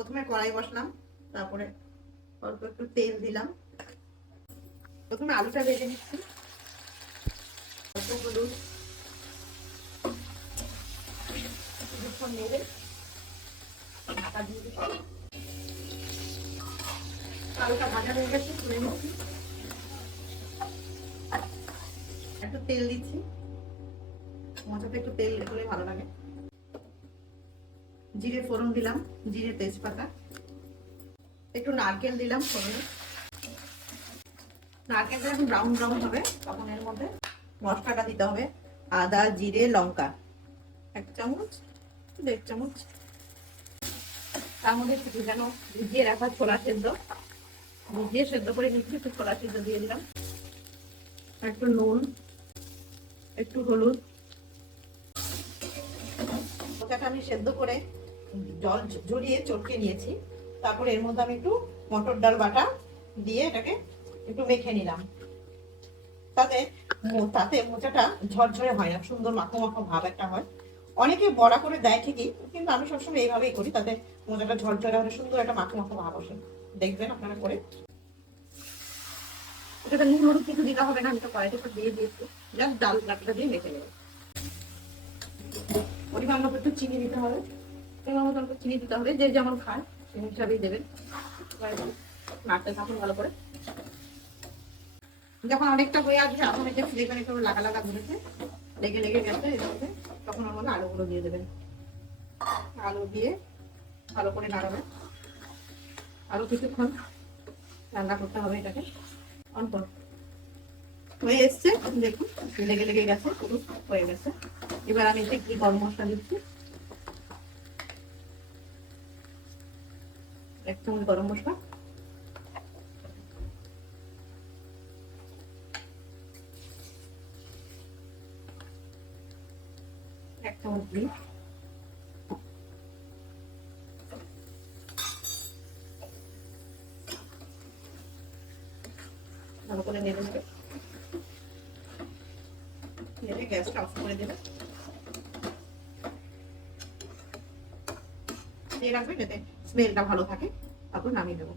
প্রথমে কড়াই বসলাম, তারপরে অল্প একটু তেল দিলাম। প্রথমে আলুটা ভেজে নিচ্ছি। অল্প হলুদ, কিছুক্ষণ নেড়ে ঢাকা দিয়ে দিচ্ছি। আলুটা ভাজা হয়ে গেছে, তুলে নিচ্ছি। একটু তেল দিচ্ছি, মোচাতে একটু তেল হলে ভালো লাগে। জিরে ফোড়ন দিলাম, জিরে তেজপাতা, একটু নারকেল দিলাম ফোড়নে। নারকেলটা যখন ব্রাউন ব্রাউন হবে তখন এর মধ্যে মশলাটা দিতে হবে। আদা, জিরে, লঙ্কা 1 চামচ, 1.5 চামচ। তার মধ্যে একটু যেন ভিজিয়ে রাখা ছোলা সেদ্ধ, ভিজিয়ে সেদ্ধ করে নিচ্ছি, একটু ছোলা সেদ্ধ দিয়ে দিলাম। একটু নুন, একটু হলুদ। মোচাটা আমি সেদ্ধ করে জল ঝরিয়ে চটকে নিয়েছি। তারপরে এর মধ্যে আমি একটু মটর ডাল বাটা দিয়ে এটাকে একটু মেখে নিলাম। তাতে তাতে মোচাটা ঝরঝরে হয় না, সুন্দর মাখো মাখো ভাব একটা হয়। অনেকে বড়া করে দেয় ঠিকই, কিন্তু আমি সবসময় এইভাবেই করি, তাতে মোচাটা ঝরঝরে হলে সুন্দর একটা মাখো মাখো ভাব আসে। দেখবেন আপনারা করে। এটা নুন হলুদ কিছু দিতে হবে না, আমি তো কড়াইতে একটু দিয়ে দিয়েছি। জাস্ট ডাল বাটাটা দিয়ে মেখে নেব। পরিমাণ মতো একটু চিনি দিতে হবে, পরিমাণ মতো একটু চিনি দিতে হবে, যে যেমন খায় সেই হিসাবেই দেবেন। নাড়তে থাকুন ভালো করে। যখন অনেকটা হয়ে আসবে, এখন এটা দেখবেন একটু লাগা লাগা ধরেছে, লেগে লেগে গেছে এর মধ্যে, তখন ওর মধ্যে আলুগুলো দিয়ে দেবেন। আলু দিয়ে ভালো করে নাড়াবেন। আরো কিছুক্ষণ রান্না করতে হবে এটাকে। অল্প হয়ে এসছে, দেখুন লেগে লেগে গেছে, পুরো হয়ে গেছে। এবার আমি এতে কি গরম মশলা দিচ্ছি। 1 চামচ গরম মশলা, এক চামচ ঘি, ভালো করে নেড়ে নেবে। নেড়ে গ্যাসটা অফ করে দেবে, দিয়ে রাখবেন যাতে স্মেলটা ভালো থাকে। তারপর নামিয়ে দেবো।